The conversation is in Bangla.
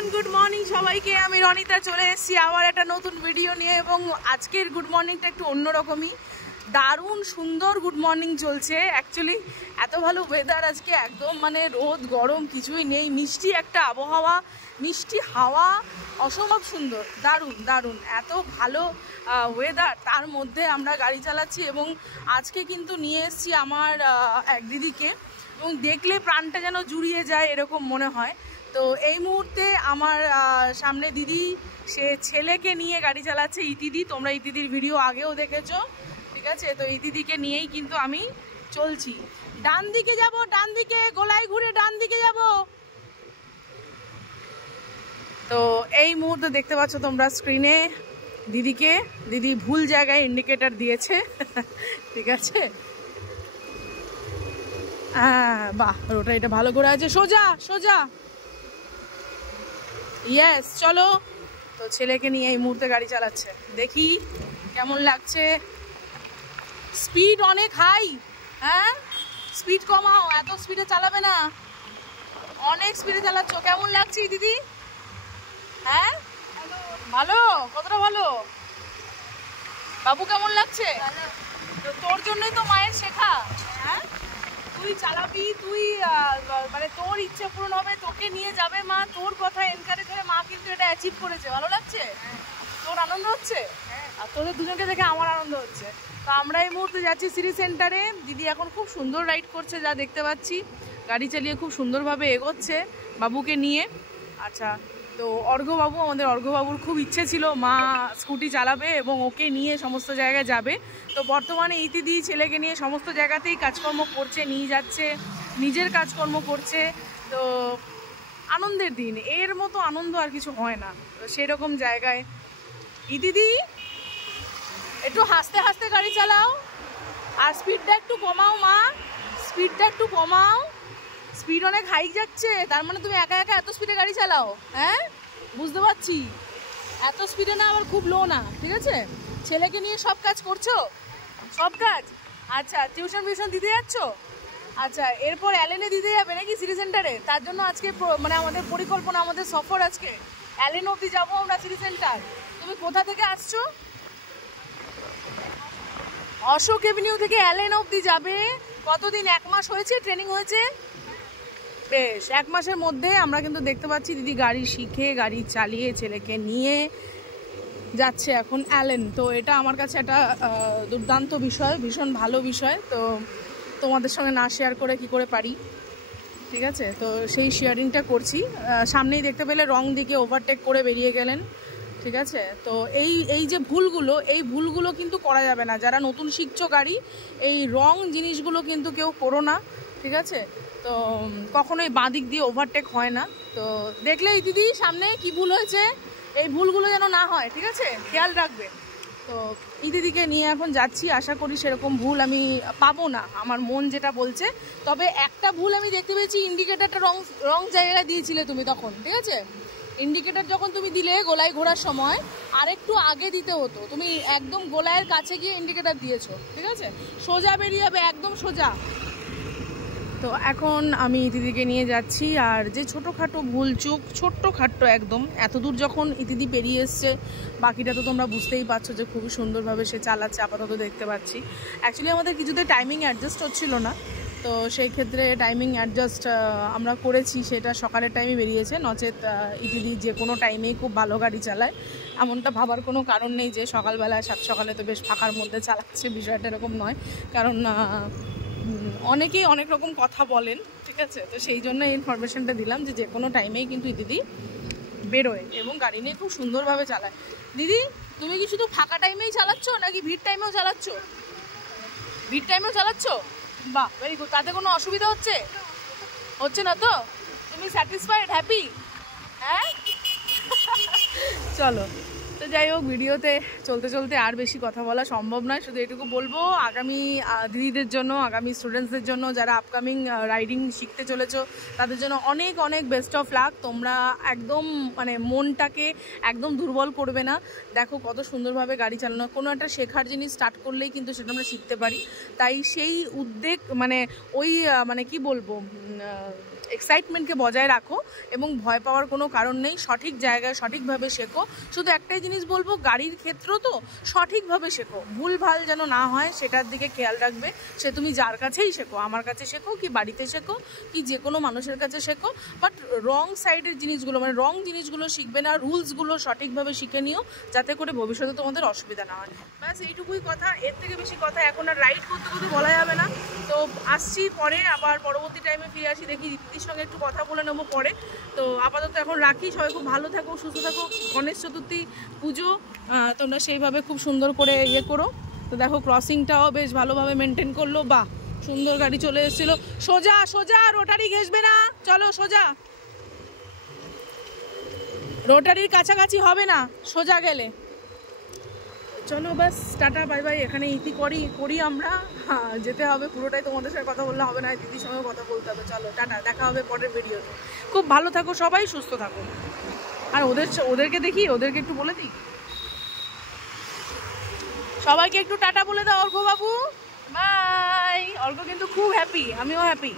এভরিওয়ান, গুড মর্নিং সবাইকে। আমি রনিতা চলে এসেছি আবার একটা নতুন ভিডিও নিয়ে, এবং আজকের গুড মর্নিংটা একটু অন্যরকমই, দারুণ সুন্দর গুড মর্নিং চলছে। অ্যাকচুয়ালি এত ভালো ওয়েদার আজকে, একদম মানে রোদ গরম কিছুই নেই, মিষ্টি একটা আবহাওয়া, মিষ্টি হাওয়া, অসম্ভব সুন্দর, দারুণ দারুণ, এত ভালো ওয়েদার। তার মধ্যে আমরা গাড়ি চালাচ্ছি এবং আজকে কিন্তু নিয়ে এসেছি আমার এক দিদিকে, এবং দেখলে প্রাণটা যেন জুড়িয়ে যায় এরকম মনে হয়। তো এই মুহূর্তে আমার সামনে দিদি, সে ছেলেকে নিয়ে গাড়ি চালাচ্ছে, ইতিদি। তোমরা ইতিদির ভিডিও আগেও দেখেছো, ঠিক আছে? তো ইতিদিকে নিয়েই কিন্তু আমি চলছি। ডান দিকে যাব, ডান দিকে, গোলায় ঘুরে ডান দিকে যাব। তো এই মুহূর্তে দেখতে পাচ্ছ তোমরা স্ক্রিনে দিদিকে, দিদি ভুল জায়গায় ইন্ডিকেটর দিয়েছে ঠিক আছে। হ্যাঁ, বাহ, রোটা এটা ভালো করে আছে, সোজা সোজা, ইয়েস। চলো, তো ছেলেকে নিয়ে এই মুহূর্তে গাড়ি চালাচ্ছে, দেখি কেমন লাগছে। স্পিড অনেক হাই, হ্যাঁ স্পিড কমাও, এত স্পিডে চালাবে না, অনেক স্পিডে চালাচ্ছ। কেমন লাগছে দিদি? হ্যাঁ ভালো, কতটা ভালো? বাবু কেমন লাগছে? তোর জন্যই তো মায়ের শেখা, হ্যাঁ তুই চালাবি, তুই মানে তোর ইচ্ছে পূরণ হবে, তোকে নিয়ে যাবে মা, তোর কথা এনকারেজ করে মা কিন্তু এটা অ্যাচিভ করেছে। ভালো লাগছে? তোর আনন্দ হচ্ছে? আর তোদের দুজনকে দেখে আমার আনন্দ হচ্ছে। তো আমরা এই মুহূর্তে যাচ্ছি সিটি সেন্টারে। দিদি এখন খুব সুন্দর রাইড করছে, যা দেখতে পাচ্ছি, গাড়ি চালিয়ে খুব সুন্দরভাবে এগোচ্ছে বাবুকে নিয়ে। আচ্ছা, তো অর্ঘ্যবাবু, আমাদের অর্ঘ্যবাবুর খুব ইচ্ছে ছিল মা স্কুটি চালাবে এবং ওকে নিয়ে সমস্ত জায়গায় যাবে। তো বর্তমানে ইতিদি ছেলেকে নিয়ে সমস্ত জায়গাতেই কাজকর্ম করছে, নিয়ে যাচ্ছে, নিজের কাজকর্ম করছে। তো আনন্দের দিন, এর মতো আনন্দ আর কিছু হয় না। তো সেরকম জায়গায় ইতিদি একটু হাসতে হাসতে গাড়ি চালাও, আর স্পিডটা একটু কমাও মা, স্পিডটা একটু কমাও, স্পিড অনেক হাই যাচ্ছে। তার মানে তুমি একা একা এত স্পিডে গাড়ি চালাও? হ্যাঁ বুঝতে পারছি, এত স্পিডে না, আবার খুব লো না, ঠিক আছে? ছেলেকে নিয়ে সব কাজ করছো, সব কাজ। আচ্ছা, টিউশন ফিউশন দিতে যাচ্ছ? আচ্ছা, এরপর অ্যালেনে দিতে যাবে নাকি সিটি সেন্টারে? তার জন্য আজকে মানে আমাদের পরিকল্পনা, আমাদের সফর আজকে অ্যালেন অবধি যাবো আমরা, সিটি সেন্টার। তুমি কোথা থেকে আসছো? অশোক এভিনিউ থেকে অ্যালেন অবধি যাবে। কতদিন? 1 মাস হয়েছে ট্রেনিং হয়েছে? বেশ, 1 মাসের মধ্যে আমরা কিন্তু দেখতে পাচ্ছি দিদি গাড়ি শিখে, গাড়ি চালিয়ে ছেলেকে নিয়ে যাচ্ছে এখন অ্যালেন। তো এটা আমার কাছে একটা দুর্দান্ত বিষয়, ভীষণ ভালো বিষয়। তো তোমাদের সঙ্গে না শেয়ার করে কি করে পারি, ঠিক আছে? তো সেই শেয়ারিংটা করছি। সামনেই দেখতে পেলে রং দিকে ওভারটেক করে বেরিয়ে গেলেন, ঠিক আছে? তো এই যে ভুলগুলো, এই ভুলগুলো কিন্তু করা যাবে না। যারা নতুন শিখছো গাড়ি, এই রং জিনিসগুলো কিন্তু কেউ করো না, ঠিক আছে? তো কখনোই বাঁ দিক দিয়ে ওভারটেক হয় না। তো দেখলেই দিদি সামনে কি ভুল হয়েছে, এই ভুলগুলো যেন না হয়, ঠিক আছে? খেয়াল রাখবে। তো এই দিদিকে নিয়ে এখন যাচ্ছি, আশা করি সেরকম ভুল আমি পাবো না, আমার মন যেটা বলছে। তবে একটা ভুল আমি দেখতে পেয়েছি, ইন্ডিকেটারটা রং জায়গায় দিয়েছিলে তুমি তখন, ঠিক আছে? ইন্ডিকেটার যখন তুমি দিলে গোলায় ঘোরার সময়, আরেকটু আগে দিতে হতো। তুমি একদম গোলায়ের কাছে গিয়ে ইন্ডিকেটার দিয়েছো, ঠিক আছে? সোজা বেরিয়ে যাবে, একদম সোজা। তো এখন আমি ইতিদিকে নিয়ে যাচ্ছি, আর যে ছোটোখাটো ভুলচুক, ছোট্টখাট্টো একদম, এত দূর যখন ইতিদি পেরিয়ে এসছে, বাকিটা তো তোমরা বুঝতেই পারছো যে খুবই সুন্দরভাবে সে চালাচ্ছে, আপাতত দেখতে পাচ্ছি। অ্যাকচুয়ালি আমাদের কিছুতে টাইমিং অ্যাডজাস্ট হচ্ছিল না, তো সেই ক্ষেত্রে টাইমিং অ্যাডজাস্ট আমরা করেছি, সেটা সকালের টাইমে বেরিয়েছে। নচেত ইতিদি যে কোনো টাইমেই খুব ভালো গাড়ি চালায়, এমনটা ভাবার কোনো কারণ নেই যে সকালবেলায়, সাত সকালে তো বেশ ফাঁকার মধ্যে চালাচ্ছে, বিষয়টা এরকম নয়। কারণ অনেকেই অনেক রকম কথা বলেন, ঠিক আছে? তো সেই জন্য এই ইনফরমেশনটা দিলাম যে কোনো টাইমেই কিন্তু দিদি বেরোয় এবং গাড়ি নিয়ে খুব সুন্দরভাবে চালায়। দিদি, তুমি কি শুধু ফাঁকা টাইমেই চালাচ্ছ নাকি ভিড় টাইমেও চালাচ্ছ? ভিড় টাইমেও চালাচ্ছ? বাহ, ভেরি গুড। তাতে কোনো অসুবিধা হচ্ছে? হচ্ছে না তো? তুমি স্যাটিসফাইড, হ্যাপি? হ্যাঁ চলো, তো যাই হোক, ভিডিওতে চলতে চলতে আর বেশি কথা বলা সম্ভব নয়। শুধু এটুকু বলবো, আগামী দিদিদের জন্য, আগামী স্টুডেন্টসদের জন্য, যারা আপকামিং রাইডিং শিখতে চলেছো, তাদের জন্য অনেক অনেক বেস্ট অফ লাক। তোমরা একদম মানে মনটাকে একদম দুর্বল করবে না। দেখো কত সুন্দরভাবে গাড়ি চালানো, কোনো একটা শেখার জিনিস স্টার্ট করলেই কিন্তু সেটা আমরা শিখতে পারি। তাই সেই উদ্বেগ, মানে ওই মানে কি বলবো, এক্সাইটমেন্টকে বজায় রাখো এবং ভয় পাওয়ার কোনো কারণ নেই। সঠিক জায়গায় সঠিকভাবে শেখো। শুধু একটাই জিনিস বলবো, গাড়ির ক্ষেত্র তো সঠিকভাবে শেখো, ভুল ভাল যেন না হয় সেটার দিকে খেয়াল রাখবে। সে তুমি যার কাছেই শেখো, আমার কাছে শেখো কি বাড়িতে শেখো কি যে কোনো মানুষের কাছে শেখো, বাট রং সাইডের জিনিসগুলো মানে রং জিনিসগুলো শিখবে না, রুলসগুলো সঠিকভাবে শিখে নিও যাতে করে ভবিষ্যতে তোমাদের অসুবিধা না হয়। ব্যাস এইটুকুই কথা, এর থেকে বেশি কথা এখন আর রাইড করতে করতে বলা যাবে না। তো আসছি পরে, আবার পরবর্তী টাইমে ফিরে আসি, দেখি দিদির সঙ্গে একটু কথা বলে নেবো পরে। তো আপাতত এখন রাখি, সবাই খুব ভালো থাকো, সুস্থ থাকো। গণেশ চতুর্থী পুজো তোমরা সেইভাবে খুব সুন্দর করে ইয়ে করো। তো দেখো ক্রসিংটাও বেশ ভালোভাবে মেনটেন করলো, বাহ সুন্দর গাড়ি চলে এসেছিলো। সোজা সোজা, রোটারি ঘেসবে না, চলো সোজা, রোটারির কাছাকাছি হবে না সোজা গেলে। চলো বাস টাটা বাই বাই, এখানে ইতি করি আমরা। হ্যাঁ যেতে হবে, পুরোটাই তোমাদের সাথে কথা বললে হবে না, দিদির সঙ্গে কথা বলতে হবে। চলো টাটা, দেখা হবে পরের ভিডিওতে। খুব ভালো থাকো সবাই, সুস্থ থাকো। আর ওদেরকে দেখি, ওদেরকে একটু বলে দিই, সবাইকে একটু টাটা বলে দাও। অর্ঘ বাবু বাই। অর্ঘ কিন্তু খুব হ্যাপি, আমিও হ্যাপি।